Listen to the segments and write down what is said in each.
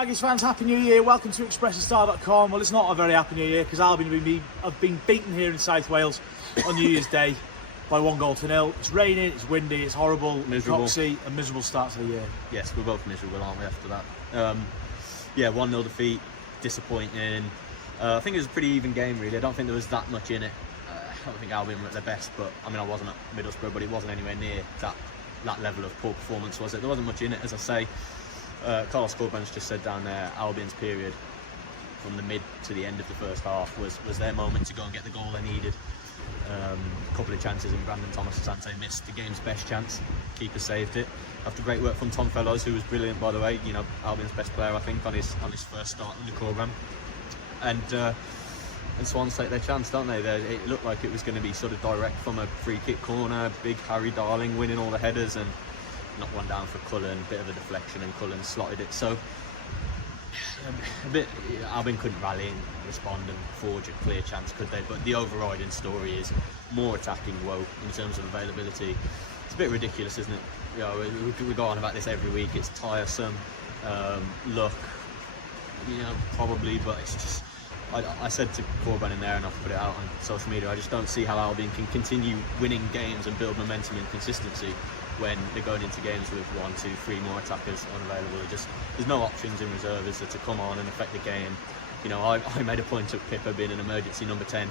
Baggies fans, Happy New Year. Welcome to expressthestar.com. Well, it's not a very happy New Year because Albion have been beaten here in South Wales on New Year's Day by 1-0. It's raining, it's windy, it's horrible, miserable. Coxy, a miserable start to the year. Yes, we're both miserable, aren't we, after that? 1-0 defeat, disappointing. I think it was a pretty even game, really. I don't think there was that much in it. I don't think Albion were at their best, but I mean, I wasn't at Middlesbrough, but it wasn't anywhere near that level of poor performance, was it? There wasn't much in it, as I say. Carlos Corberan's just said down there, Albion's period from the mid to the end of the first half was their moment to go and get the goal they needed. A couple of chances and Brandon Thomas-Asante missed the game's best chance. Keeper saved it. After great work from Tom Fellows, who was brilliant, by the way. You know, Albion's best player, I think, on his first start under Corberan. And Swans take their chance, don't they? It looked like it was going to be sort of direct from a free kick corner. Big Harry Darling winning all the headers and knocked one down for Cullen. Bit of a deflection and Cullen slotted it. So Albion couldn't rally and respond and forge a clear chance, could they? But the overriding story is more attacking woe in terms of availability. It's a bit ridiculous, isn't it? You know, we go on about this every week. It's tiresome. Luck, you know, probably, but it's just. I said to Corberan in there, and I've put it out on social media, I just don't see how Albion can continue winning games and build momentum and consistency when they're going into games with 1, 2, 3 more attackers unavailable. There's no options in reserves to come on and affect the game. You know, I made a point of Pippa being an emergency number 10,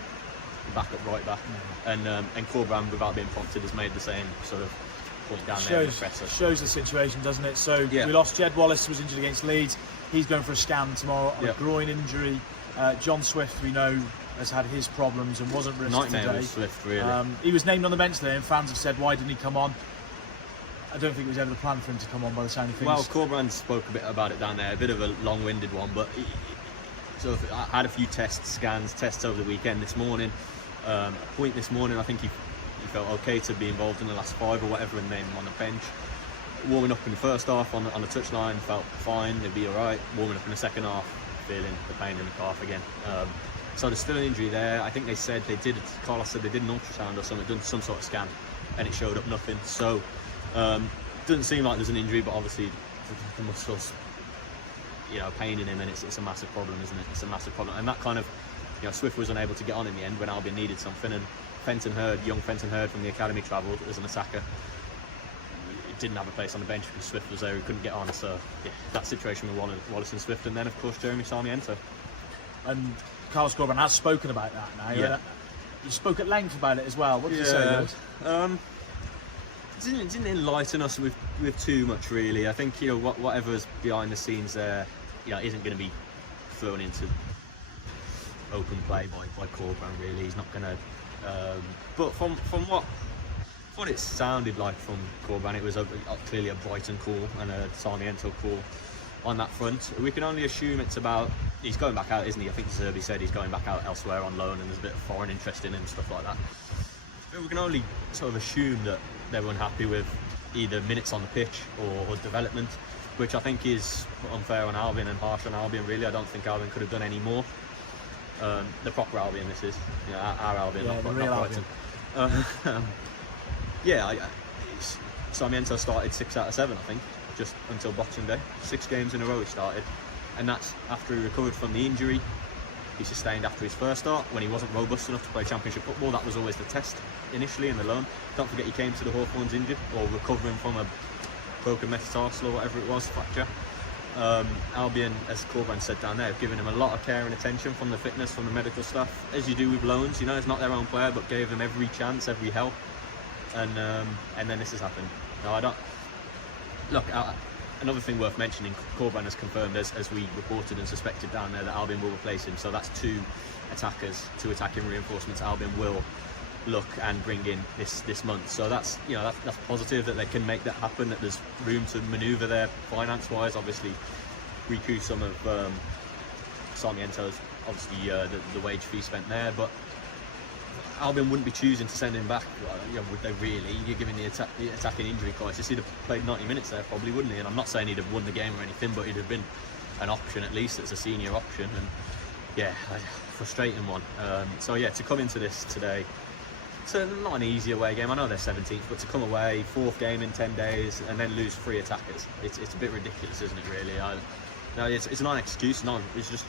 backup right back, and Corberan, without being prompted, has made the same sort of point down there in the presser. Shows the situation, doesn't it? So yeah. We lost Jed Wallace, who was injured against Leeds. He's going for a scan tomorrow on a groin injury. John Swift, we know, has had his problems and wasn't risked Nightmare today. with Swift, really. He was named on the bench there, and fans have said, why didn't he come on? I don't think it was ever the plan for him to come on by the sound of things. Well, Corberan spoke a bit about it down there, a bit of a long-winded one, but I had a few tests over the weekend this morning. A point this morning, I think he felt okay to be involved in the last 5 or whatever and named him on the bench. Warming up in the first half on the touchline, felt fine, they'd be alright. Warming up in the second half, feeling the pain in the calf again. So there's still an injury there. I think they said Carlos said they did an ultrasound or something, done some sort of scan, and it showed up nothing. So doesn't seem like there's an injury, but obviously the muscles, you know, pain in him, and it's a massive problem, isn't it? It's a massive problem, and that kind of, you know, Swift was unable to get on in the end when Albion needed something, and young Fenton Hurd from the academy travelled as an attacker. Didn't have a place on the bench because Swift was there, he couldn't get on. So yeah, that situation with Wallace and Swift, and then of course Jeremy Sarmiento. And Carlos Corberan has spoken about that now. Yeah. You spoke at length about it as well. What did you say? Didn't enlighten us with too much, really. I think, you know, whatever's behind the scenes there, you know, isn't going to be thrown into open play by Corberan. Really, he's not going to. But from what it sounded like from Corberan, it was clearly a Brighton call and a Sarmiento call on that front. We can only assume it's about, he's going back out, isn't he? I think Zerbi said he's going back out elsewhere on loan, and there's a bit of foreign interest in him, stuff like that. But we can only sort of assume that they're unhappy with either minutes on the pitch or development, which I think is unfair on Albion and harsh on Albion, really. I don't think Albion could have done any more. The proper Albion, this is, you know, our Albion, not Brighton. Sarmiento started 6 out of 7, I think, just until Boxing Day. 6 games in a row he started, and that's after he recovered from the injury he sustained after his first start, when he wasn't robust enough to play Championship football. That was always the test initially in the loan. Don't forget he came to the Hawthorns injured, or recovering from a broken metatarsal or whatever it was, fracture. Albion, as Corberan said down there, have given him a lot of care and attention from the fitness, from the medical staff, as you do with loans. You know, it's not their own player, but gave them every chance, every help. And then this has happened. No, I don't. Look, another thing worth mentioning, Corberan has confirmed, as we reported and suspected down there, that Albion will replace him. So that's 2 attacking reinforcements Albion will look and bring in this month. So that's, you know, that's positive that they can make that happen. That there's room to manoeuvre there finance-wise. Obviously, recoup some of Sarmiento's, obviously the wage fee spent there, but Albion wouldn't be choosing to send him back, you know, would they really? You're giving the attacking injury crisis. He'd have played 90 minutes there probably, wouldn't he? And I'm not saying he'd have won the game or anything, but he'd have been an option at least. It's a senior option, and yeah, frustrating one. So yeah, to come into this today, it's not an easy away game. I know they're 17th, but to come away, 4th game in 10 days, and then lose 3 attackers, it's a bit ridiculous, isn't it, really? No, it's not an excuse. No, it's just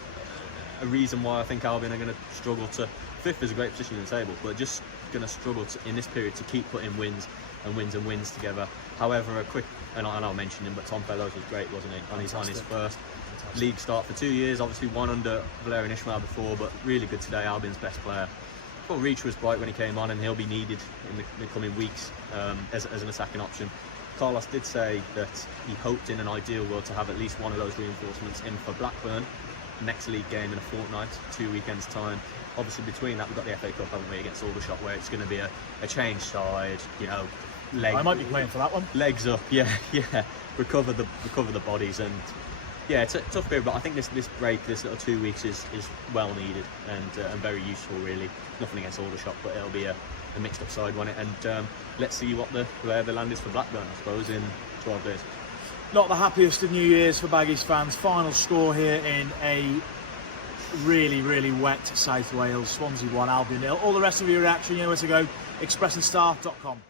a reason why I think Albion are going to struggle to. Fifth is a great position in the table, but just going to struggle in this period to keep putting wins together. However, and I'll mention him, but Tom Fellows was great, wasn't he? On his first league start for 2 years. Obviously, one under Valerian Ismail before, but really good today. Albion's best player. I thought Reach was bright when he came on, and he'll be needed in the coming weeks as an attacking option. Carlos did say that he hoped in an ideal world to have at least one of those reinforcements in for Blackburn next league game in a fortnight, 2 weekends time. Obviously between that we've got the FA Cup, haven't we, against Aldershot, where it's going to be a change side, you know, I might be playing for that one. Legs up, yeah, recover the bodies, and yeah, it's a tough period, but I think this break, this little 2 weeks is well needed and very useful really. Nothing against Aldershot, but it'll be a mixed up side, won't it? And let's see where the land is for Blackburn, I suppose, in 12 days. Not the happiest of New Year's for Baggies fans. Final score here in a really, really wet South Wales. Swansea 1, Albion 0. All the rest of your reaction, you know where to go. expressandStar.com.